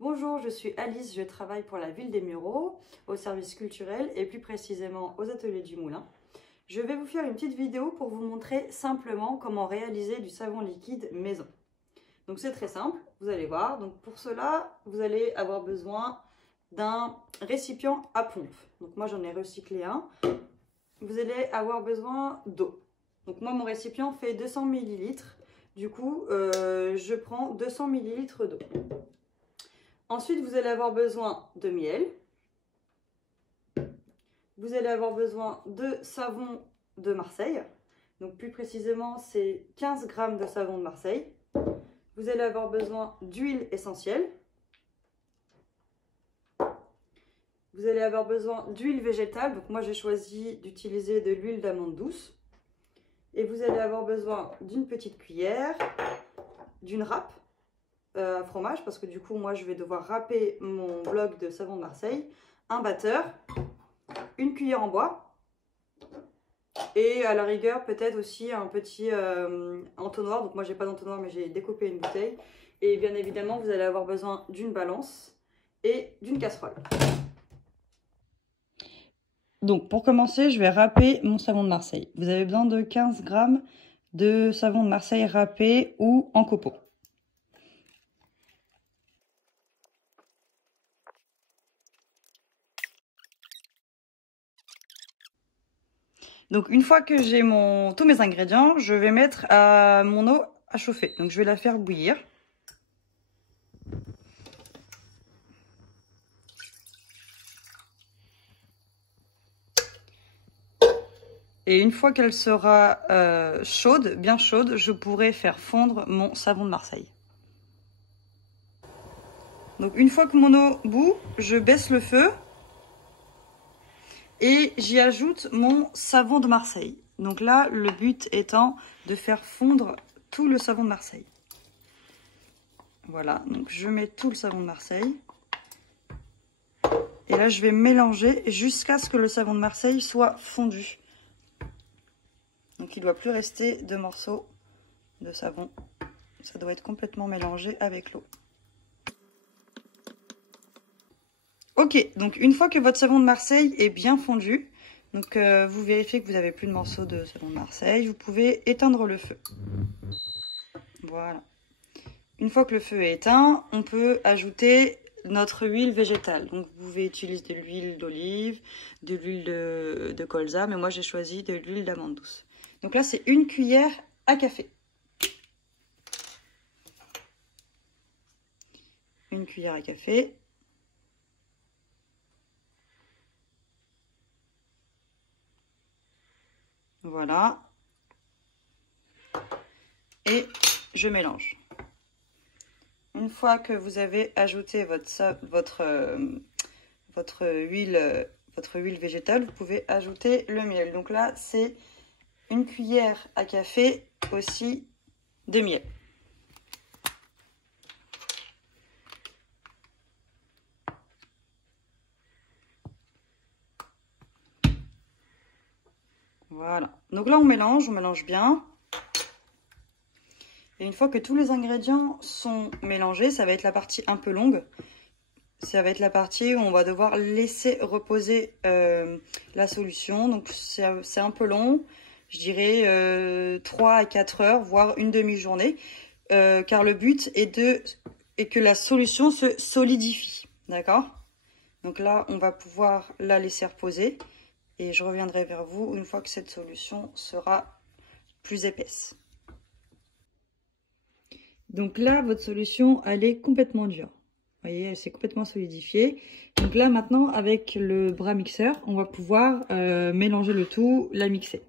Bonjour, je suis Alice, je travaille pour la ville des Mureaux, au service culturel et plus précisément aux ateliers du Moulin. Je vais vous faire une petite vidéo pour vous montrer simplement comment réaliser du savon liquide maison. Donc c'est très simple, vous allez voir. Donc pour cela, vous allez avoir besoin d'un récipient à pompe. Donc moi j'en ai recyclé un. Vous allez avoir besoin d'eau. Donc moi mon récipient fait 200 ml. Du coup, je prends 200 ml d'eau. Ensuite, vous allez avoir besoin de miel. Vous allez avoir besoin de savon de Marseille. Donc plus précisément, c'est 15 g de savon de Marseille. Vous allez avoir besoin d'huile essentielle. Vous allez avoir besoin d'huile végétale. Donc moi, j'ai choisi d'utiliser de l'huile d'amande douce. Et vous allez avoir besoin d'une petite cuillère, d'une râpe à fromage, parce que du coup, moi, je vais devoir râper mon bloc de savon de Marseille, un batteur, une cuillère en bois, et à la rigueur, peut-être aussi un petit entonnoir. Donc moi, j'ai pas d'entonnoir, mais j'ai découpé une bouteille. Et bien évidemment, vous allez avoir besoin d'une balance et d'une casserole. Donc pour commencer, je vais râper mon savon de Marseille. Vous avez besoin de 15 g de savon de Marseille râpé ou en copeaux. Donc une fois que j'ai tous mes ingrédients, je vais mettre mon eau à chauffer. Donc je vais la faire bouillir. Et une fois qu'elle sera chaude, bien chaude, je pourrai faire fondre mon savon de Marseille. Donc une fois que mon eau bout, je baisse le feu et j'y ajoute mon savon de Marseille. Donc là, le but étant de faire fondre tout le savon de Marseille. Voilà, donc je mets tout le savon de Marseille. Et là, je vais mélanger jusqu'à ce que le savon de Marseille soit fondu. Donc il ne doit plus rester de morceaux de savon. Ça doit être complètement mélangé avec l'eau. Ok, donc une fois que votre savon de Marseille est bien fondu, donc vous vérifiez que vous n'avez plus de morceaux de savon de Marseille, vous pouvez éteindre le feu. Voilà. Une fois que le feu est éteint, on peut ajouter notre huile végétale. Donc vous pouvez utiliser de l'huile d'olive, de l'huile de colza, mais moi j'ai choisi de l'huile d'amande douce. Donc là c'est une cuillère à café. Une cuillère à café. Voilà. Et je mélange. Une fois que vous avez ajouté votre huile végétale, vous pouvez ajouter le miel. Donc là, c'est une cuillère à café aussi de miel. Voilà. Donc là, on mélange bien. Et une fois que tous les ingrédients sont mélangés, ça va être la partie un peu longue. Ça va être la partie où on va devoir laisser reposer la solution. Donc c'est un peu long, je dirais 3 à 4 heures, voire une demi-journée. Car le but est que la solution se solidifie. D'accord? Donc là, on va pouvoir la laisser reposer. Et je reviendrai vers vous une fois que cette solution sera plus épaisse. Donc là, votre solution, elle est complètement dure. Vous voyez, elle s'est complètement solidifiée. Donc là, maintenant, avec le bras mixeur, on va pouvoir mélanger le tout, la mixer.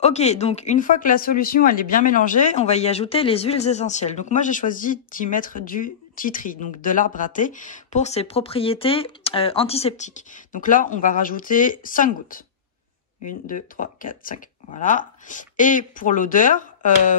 Ok, donc une fois que la solution elle est bien mélangée, on va y ajouter les huiles essentielles. Donc moi j'ai choisi d'y mettre du tea tree, donc de l'arbre à thé, pour ses propriétés antiseptiques. Donc là on va rajouter 5 gouttes. 1, 2, 3, 4, 5, voilà. Et pour l'odeur,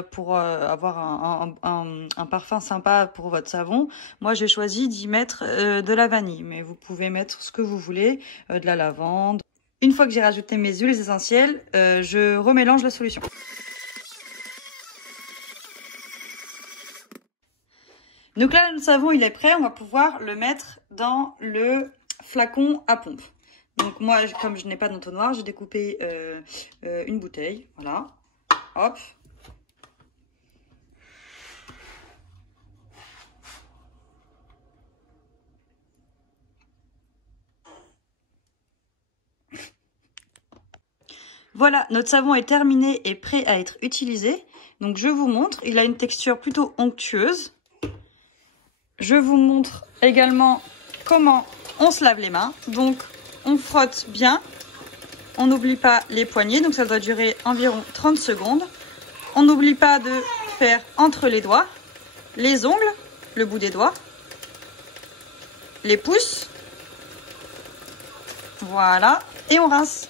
pour avoir un parfum sympa pour votre savon, moi j'ai choisi d'y mettre de la vanille. Mais vous pouvez mettre ce que vous voulez, de la lavande. Une fois que j'ai rajouté mes huiles essentielles, je remélange la solution. Donc là, le savon, il est prêt. On va pouvoir le mettre dans le flacon à pompe. Donc moi, comme je n'ai pas d'entonnoir, j'ai découpé une bouteille. Voilà. Hop. Voilà, notre savon est terminé et prêt à être utilisé. Donc je vous montre, il a une texture plutôt onctueuse. Je vous montre également comment on se lave les mains. Donc on frotte bien, on n'oublie pas les poignets, donc ça doit durer environ 30 secondes. On n'oublie pas de faire entre les doigts, les ongles, le bout des doigts, les pouces. Voilà, et on rince.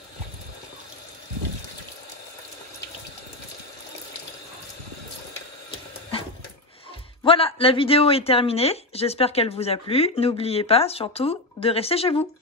Voilà, la vidéo est terminée. J'espère qu'elle vous a plu. N'oubliez pas surtout de rester chez vous.